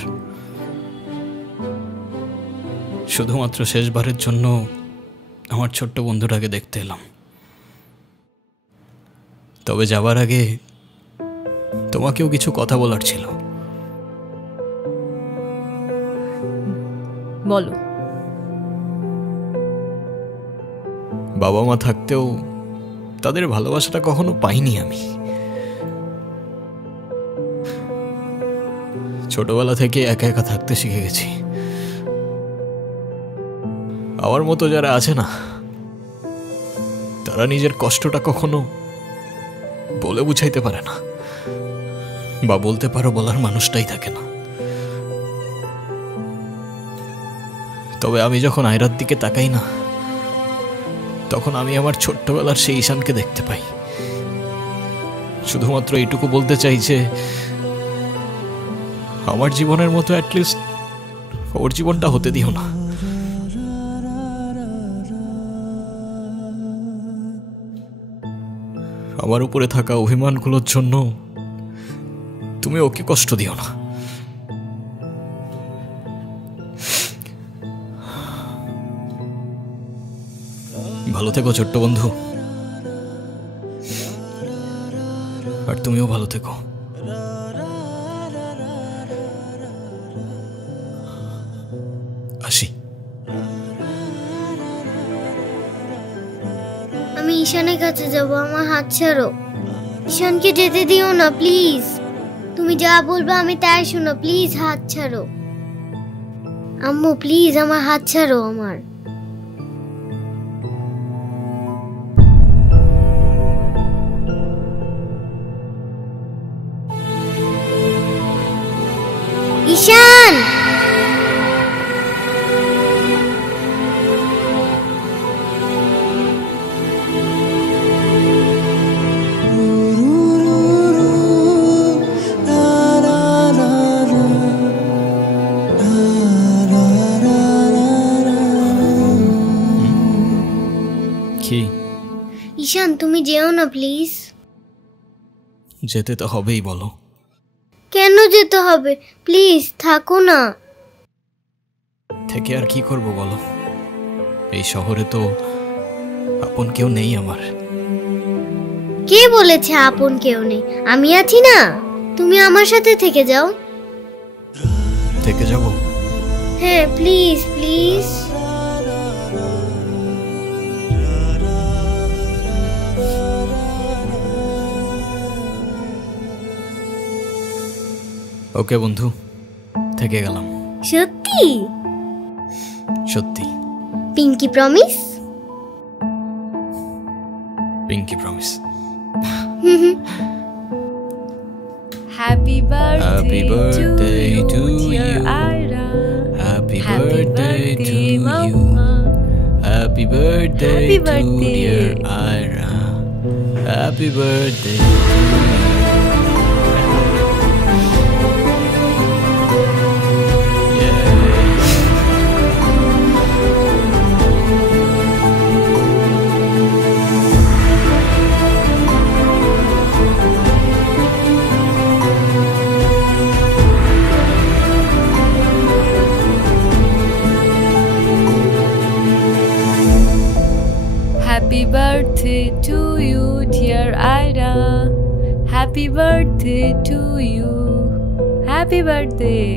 শুধুমাত্র শেষবারের জন্য আমার ছোট্ট বন্ধুটাকে দেখতে এলাম। তবে যাবার আগে তোমাকেও কিছু কথা বলার ছিল। বলো। বাবা মা থাকতেও তাদের ভালোবাসাটা কখনো পাইনি আমি। ছোটবেলা থেকে একা একা থাকতে শিখে গেছি। আমার মতো যারা আছে না, তারা নিজের কষ্টটা কখনো বলে বুঝাইতে পারে না, বা বলতে পারো বলার মানুষটাই থাকে না। তবে আমি যখন আয়রার দিকে তাকাই না, তখন আমি আমার ছোট্টবেলার সেই ঈশানকে দেখতে পাই। শুধুমাত্র এইটুকু বলতে চাই যে আমার জীবনের মতো অ্যাটলিস্ট ওর জীবনটা হতে দিও না। আমার উপরে থাকা অভিমানগুলোর জন্য তুমি ওকে কষ্ট দিও না। ভালো থেকো ছোট্ট বন্ধু, আর তুমিও ভালো থেকো। আসি। আমি ঈশানের কাছে যাব, আমার হাত ছাড়ো। ঈশানকে যেতে দিও না প্লিজ। তুমি যা বলবে আমি তাই শোনো, প্লিজ হাত ছাড়ো। আম্মু প্লিজ আমার হাত ছাড়ো। আমার ঈশান, কি ঈশান তুমি যেও না প্লিজ। যেতে তো হবেই, বলো কেন যেতে হবে? প্লিজ থাকো না। থেকে আর কি করব বলো, এই শহরে তো আপন কেউ নেই আমার। কে বলেছে আপন কেউ নেই? আমি আছি না, তুমি আমার সাথে থেকে যাও। থেকে যাব? হ্যাঁ প্লিজ প্লিজ। ওকে বন্ধু, থেকে গেলাম। সত্যি? সত্যি। Pinky promise? Pinky promise. Happy Happy birthday to you. Ira. Happy birthday to you. Happy birthday to dear Ira. Happy birthday to you. Happy birthday to you, dear Ira. Happy birthday to you. Happy birthday.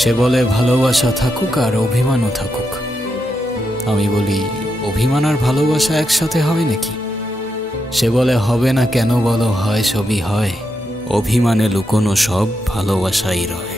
সে বলে ভালোবাসা থাকুক আর অভিমানও থাকুক। আমি বলি অভিমান আর ভালোবাসা একসাথে হয় নাকি? সে বলে হবে না কেন বলো, হয় সবই হয়, অভিমানে লুকোনো সব ভালোবাসাই রয়।